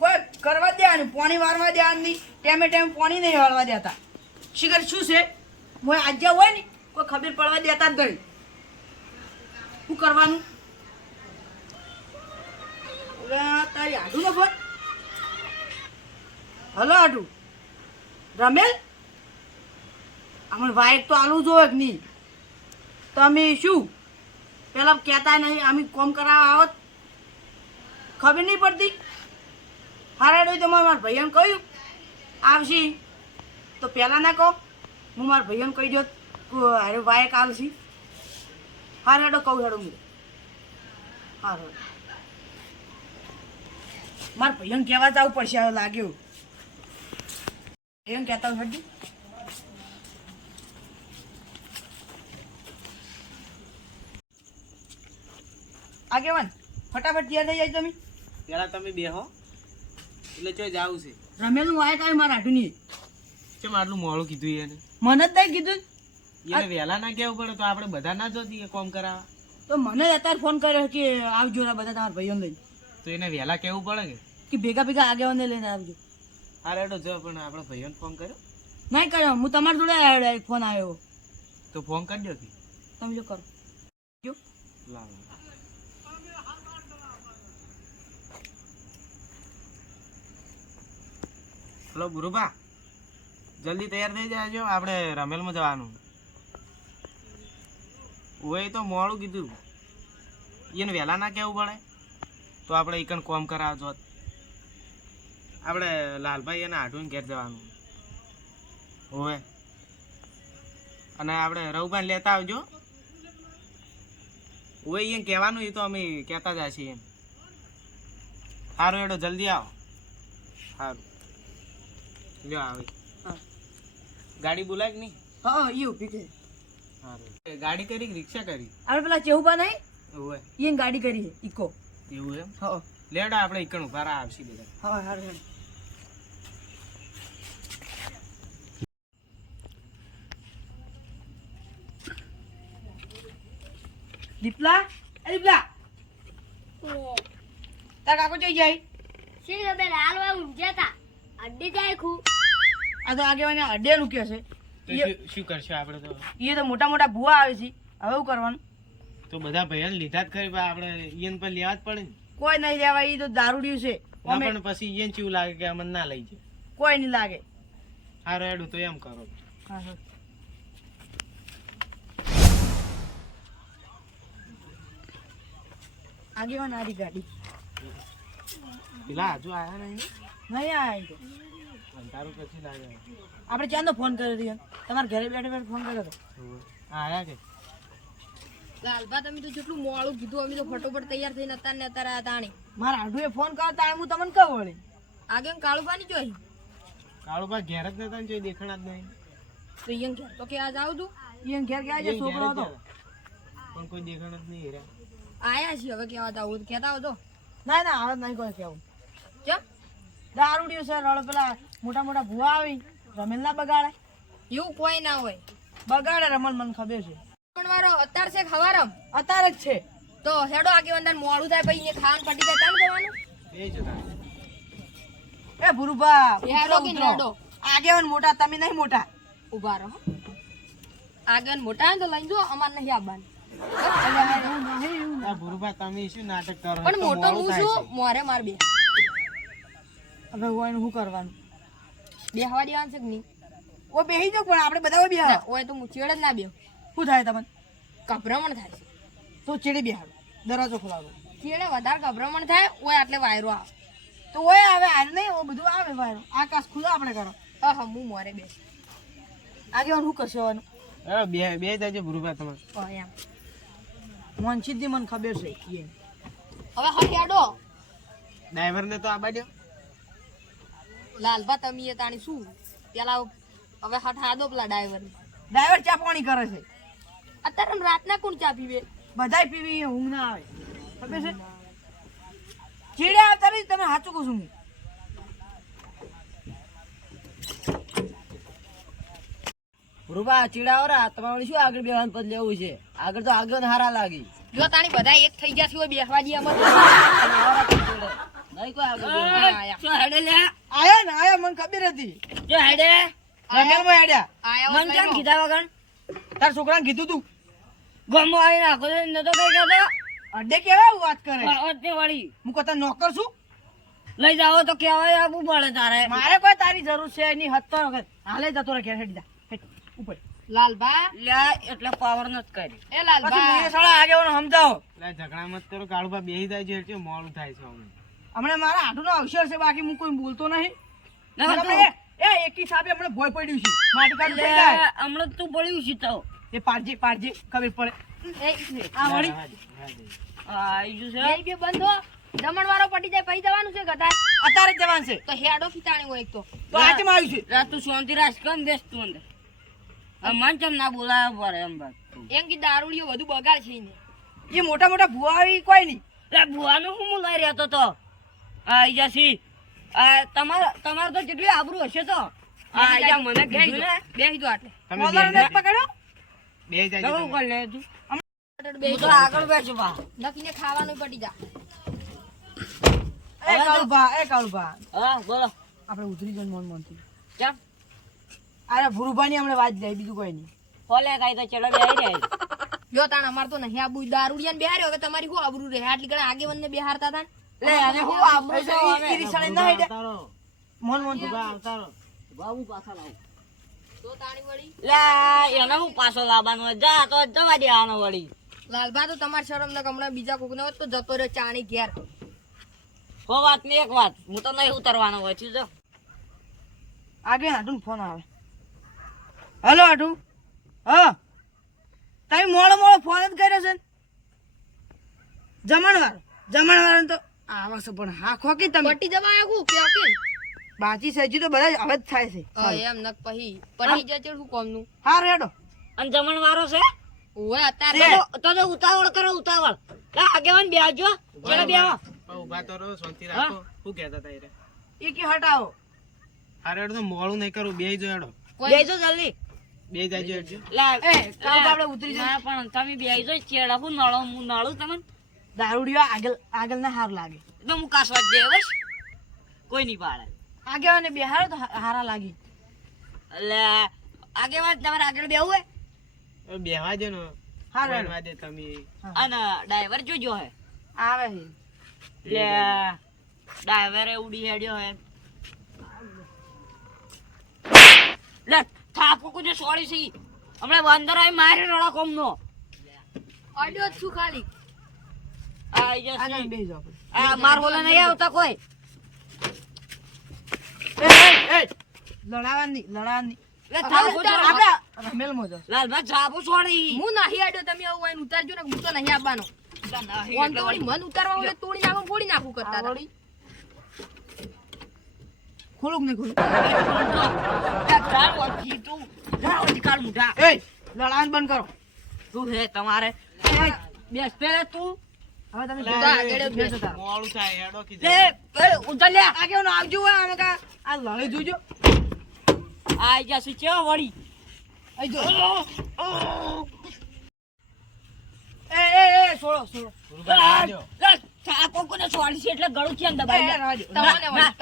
કોઈ કરવા દેવાનું પાણી વારવા દેવાનું નહીં ટાઈમે ટાઈમ પાણી નહીં વાળવા દેતા શિખર શું છે મોય આજે હોય ને કોઈ ખબર પડવા દેતા જ નહીં શું કરવાનું તારી આડું નો ફોન હલો આડું રમેલ અમે વાઈક તો આલું જોવે કે નહીં તમે શું પેલા કહેતા નહીં અમે કોમ કરાવવા આવત ખબર નહીં પડતી હારાડો તો મારા ભાઈઓને કહ્યું આવશે તો પહેલાં ના કહો હું મારા ભાઈઓને કહી દો અરે વાયક આવશે હારાડો કહું હેડો હું હારો મારા ભાઈઓને કહેવા જવું પડશે હવે લાગ્યું એમ કહેતા હોય હજી આગેવાન ફટાફટ તૈયાર થઈ જાય તમે પેલા તમે બેહો એટલે ચો જાવું છે રમેલનું વાયક આવે મારા આઢું નહીં કેમ આટલું મોડું કીધું એને મને જ નહીં કીધું એને વહેલા ના કેવું પડે તો આપણે બધા ના જોતી કોમ કરાવવા તો મને જ અત્યારે ફોન કર્યો કે આવજો રા બધા તમારા ભાઈઓને લઈને તો એને વહેલા કેવું પડે કે ભેગા ભેગા આગેવાને લઈને આવજો હા રેડો જો પણ આપણે ભાઈઓને ફોન કર્યો નહીં કર્યો હું તમારી જોડે આવ્યો ફોન આવ્યો તો ફોન કરી દો તમે જો કરો જો લાવો હલો ગુરુબા જલ્દી તૈયાર થઈ જાજો આપણે રમેલમાં જવાનું ઓય તો મોડું કીધું એને વહેલા ના કેવું પડે તો આપણે એકન કોમ કરાવજો આપણે લાલભાઈ એને આઢું ઘેર જવાનું હોય અને આપણે રવભાઈ લેતા આવજો ઓય એને કહેવાનું એ તો અમે કહેતા જ છીએ એમ સારું એડો જલ્દી આવો સારું જો આવે ગાડી બોલાય કે નહીં હા એ ઊભી છે સારું ગાડી કરી કે રિક્ષા કરી આપણે પેલા ચેહુબા નહીં ઓય એને ગાડી કરી છે ઇકો એવું એમ હા લેડો આપણે એકણ ઉભા આવશે બધા હા હારું દીપલા એ દીપલા તાર કાકો જઈ જાય શી ખબર હાલવા ઊંઘ્યા તા અડ્ડી જાય ખુ આ તો આગેવાને અડે નું કે છે તો શું કરશું આપણે તો એ તો મોટા મોટા ભૂવા આવે છે હવે શું કરવાનું તો બધા ભાઈઓને લીધા જ ખરી પણ આપણે ઈયન પર લેવા જ પડે ને કોઈ નહીં લેવાય એ તો દારૂડિયું છે ના પણ પછી ઈયન ચેવું લાગે કે અમને ના લઈ જાય કોઈ નહીં લાગે હા રેડું તો એમ કરો હા હા આગેવાન આરી ગાડી પેલા હજુ આયા નહીં નહીં આયા તો તારું પછી લાગે આપણે ચાંદો ફોન કર્યો હતો તમારા ઘરે બેઠે બેઠે ફોન કર્યો હતો આયા કે લાલબા તમે તો જેટલું મોડું કીધું અમે તો ફટોફટ તૈયાર થઈને અત્યારે ને અત્યારે આ તાણી મારા આઢુએ ફોન કરતા હું તમને કહું વળી આગે કાળુબાની જોઈ કાળુબા ઘેર જ નતા ને જોઈ દેખાણા જ નહીં તો ઈયન ઘેર તો કે આજ આવું તું ઈયન ઘેર ગયા છે છોકરો હતો પણ કોઈ દેખાણા જ નહીં હેરા આયા છીએ હવે કેવા આવું કહેતા આવતો ના ના હવે નહીં કોઈ કેવું કેમ દારૂડિયું છે રળ પેલા મોટા મોટા ભૂવા આવી રમેલ ના બગાડે એવું કોઈ ના હોય બગાડે રમણ મને ખબર છે પણ વારો અત્યાર છે ખવારમ અત્યારે જ છે તો હેડો આગે અંદર મોડું થાય પછી એ ખાવાનું પટી જાય કામ જવાનું એ જ હતા એ ભુરુભા હેડો કે હેડો આગેવાન મોટા તમે નહીં મોટા ઉભા રહો આગળ મોટા ને તો લઈ જો અમાર નહીં આવવાનું આ ભુરુબા તમે શું નાટક કરો પણ મોટો હું છું મોરે માર બે હવે હું શું કરવાનું બે હવા દેવાનું છે કે નહીં ઓ બેહી જાવ પણ આપણે બધા બેહાડો ઓય તો હું ચેડ જ ના બે શું થાય તમને ગભરામણ થાય છે તો ચીડી બેહાડો દરવાજો ખોલાવો ચેડે વધારે ગભરામણ થાય ઓય આટલે વાયરો આવે તો ઓય આવે આજ નહીં ઓ બધું આવે વાયરો આકાશ ખુલ્લો આપણે કરો હા હું મોરે બે આગેવાન શું કરશે હવે બે બે જાજો ભુરુબા તમે એમ મન સીધી મને ખબર છે હવે હા હેડો ડ્રાઈવર ને તો આબાડ્યો લાલભા તમે એ તાણી શું પેલા હવે હટ હાદો પેલા ડ્રાઈવર ચા પાણી કરે છે અત્યારે રાતના કોણ ચા પીવે બધાય પીવી ઊંઘ ના આવે ખબર છે ચીડે આવતા રહી તમે સાચું કહું છું રૂપા ચીડાવો રા તમારે શું આગળ બેવાનું પદ લેવું છે આગળ તો આગળ હારા લાગી જો તાણી બધા એક થઈ ગયા છે બેહવા દે અમાર નહીં અહીં કોઈ આગળ બેહો. આયા. શું હેડે લે? આયા ને આયા, મને ખબર હતી. જો હેડે? રમેલમાં હેડ્યા. આયા મન કેમ કીધા વગર? તાર છોકરાને કીધું તું ગમો આવીને આખો દિવસ નતો કઈ કહેતો? અડ્ડે કેવા એવું વાત કરે? તે વળી હું કહેતા નોકર છું. લઈ જાઓ તો કહેવાય આપવું પડે તારે. મારે કોઈ તારી જરૂર છે નહીં. હતો વખત હાલે જતો રહે ઘેર. હેડી જા હેડ, ઉપર. લાલબા લે એટલે પાવર નથી કરી. એ પછી લાલબા હું એ સાલા આગેવાનો સમજાવો. એટલે ઝઘડા મત કરો, કાળુભા બેહી જાય છે એટલે મોડું થાય છે અમને. હમણાં મારા હાથુનો અવસર છે, બાકી હું કોઈ બોલતો નહીં. ના, હમણાં એ એકી સાહેબે હમણાં ભોય પડ્યું છે. માટી કાઢું થઈ લે, જાય. હમણાં તું પડ્યું છે તો. એ પાડજે પાડજે, ખબર પડે. આ વળી આઈ ગયું છે. એ બે બંધો જમણવારો પટી જાય પછી જવાનું છે ગધા અત્યારે જ જવાનું છે. તો હેડો ખીચાણી હોય એક તો તો આજે માં આવ્યું છે. રાત તું શાંતિ રાખ, કેમ બેસ તું અંદર. મન ચમ ના બોલાવે પડે એમ વાત. એમ કે દારૂડીઓ વધુ બગાડ છે એને એ મોટા મોટા ભૂવા આવી કોઈ નહીં. લે ભુવાનું હું લઈ રહેતો તો. આઈ જાસી. તમારે તો કેટલી આબરૂ હશે તો. આ જા મને કીધું ને. બેહી દો આટલે તમે કોલર નથી પકડ્યો. બેહી જાય કેવું કરી લે તું? બેહી હું તો દો આગળ બેસું બા. નકીને ખાવાનું પટી જા એ કાળુભા, એ કાળુભા, હા બોલો. આપણે ઉતરી જઈને મોન મોનથી. કેમ? અરે ભુરુભાની હમણાં વાત જાય, બીજું કોઈ નહીં. ફોલે કાઈ તો ચડો બેહી જાય. યો તાણ અમાર તો નહીં આબુ દારૂડિયાને બેહાર્યો હવે તમારી શું આબરૂ રહે આટલી ઘણા આગેવાનને બેહારતા હતા ને લે અને હું આબરૂ તો હવે. ઈ રીસાણે ના હેડ્યા. મોન મોનથી. બાબુ પાછા લાવ. તો તાણી વળી લે એને હું પાછો લાવવાનો હોય? જા તો જવા દે આનો વળી. લાલબા તો તમારી શરમ ને હમણાં બીજા કોકને હોત તો જતો રહ્યો ચાણી ઘેર હો વાત ને એક વાત, હું તો નહીં ઉતરવાનો હોય છું જો. આગે હાટું ફોન આવે. હેલો હાટું. હા, તમે મોડો મોડો ફોન જ કર્યો છે ને? જમણવાર તો આવે છે, પણ હા ખોકી તમે પટી જવા આવ્યું કે ઓકે બાકી સજી તો બધા જ હવે જ થાય છે. એમ નક પછી પટી જાય છે શું કોમનું હા રેડો. અને જમણ વારો છે ઓય અત્યારે તો ઉતાવળ કરો, ઉતાવળ. લે આગેવાન બેહજો. ચલો બેહો. ઉભા તો રહો, શાંતિ રાખો. શું કહેતા હતા એ રે? એ કે હટાવો. હારે હેડો તો મોડું નહીં કરું, બેહી જો હેડો. બેહજો જલ્દી. બેહી જાજો હેડજો. લે એ કાલ આપણે ઉતરી જાય. ના પણ તમે બેહજો. ચેડા હું નળો, હું નળું તમને. દારૂડીઓ આગળ ના હાર લાગે. તો હું કાસવા જ દે બસ. કોઈ નહીં પાડે. આગળ અને બેહારો તો હારા લાગી. એટલે આગેવાન તમારે આગળ બેહવું હોય. હવે બેહવા દે ને. હા રેડો. બોલવા દે તમે. અને ડ્રાઈવર જોજો હે. આવે છે. લે ડ્રાઈવરે ઉડી હેડ્યો હે. લે થાપો કોને સોળી છે હમણાં અંદર આવી મારી રળા કોમનો. અડ્યો જ છું ખાલી આઈ જશે. આગળ બેસી જાઓ આપણે. આ માર બોલે નહીં આવતા કોઈ. એ લડાવાની લે થાપો ઉતાર. છોડ. આપણે રમેલમાં જાઓ. લાલભાઈ થાપો છોડી. હું નહીં અડ્યો તમે આવું આઈને ઉતારજો ને હું તો નહીં આપવાનો નહીં ઓમ એટલે તો વળી મન ઉતારવા હોય તોડી નાખું ફોડી નાખું કરતા હતા. વળી. ખોલું કે નહીં ખોલું? લે ચાલ વધી તું. જા વધી કાળ મુઢા. એ લડાવાનું બંધ કરો. તું હે તમારે. બેસ પેલે તું. હવે તમે લે, સીધા આગળ જ બેસો તારો. મોડું થાય હેડો કી લે ઉતર લે. આગળ આવજો હોય આને કા આ લડાઈ જોજો. આઈ જશે ચેવો વળી. આઈ જો. એ છોડો. લે થાપો કોને છોડી છે એટલે ગળું છે ને દબાઈ દે. રહેવા દો. તમને વળી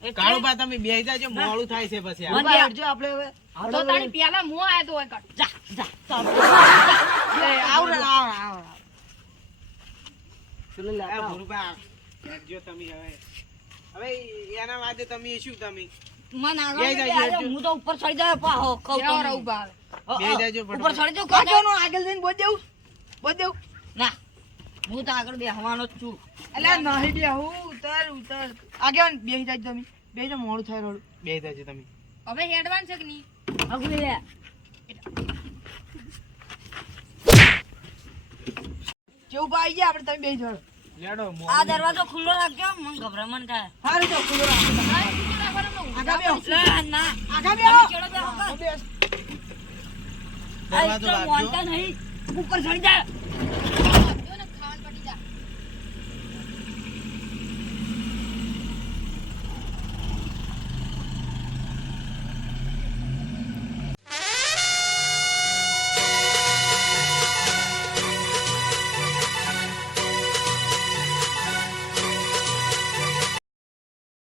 તમને કાળુભા તમે બેહી જાજો, મોડું થાય છે પછી આ. ઉભા રહેજો આપણે હવે. તો તાણી પેલા મું આયો તો હોય કર જા જા એ આવો. ચલો લે આ ભુરુભા, રાખજો તમે હવે. હવે એના વાદે તમે શું તમે મને આગળ બેહી બેહી જાજો, આજો. હું તો ઉપર ચડી જાય પાહો કહું કેવા તમને. રહું બાર બેહી જાજો ઉપર ફટાફટ. ચડી જાઉં કાકા? આગળ જઈને બોલ દેવું. ના હું તો આગળ બેહવાનો જ છું. એટલે નહીં બેહું. ઉતર આગળ બેસી જાય તમે. બેસી જાઓ, મોડું થાય રોડ. બેહી જાજો તમે. હવે હેડવાન છે કે નહીં આગળ લે. જેવું પાઈ જાય આપણે તમે બેસી જાઓ. લેડો આ મોડું. દરવાજો ખુલ્લો રાખજો. મને ગભરામણ થાય. હા રેજો ખુલ્લો રાખો. આગળ બેહો. લે ના આગળ બેહો. ચડો બેહો કાં. બેસ. દરવાજો આ તો રાખજો. મોનતા નહીં. ઉપર ચડી જાય.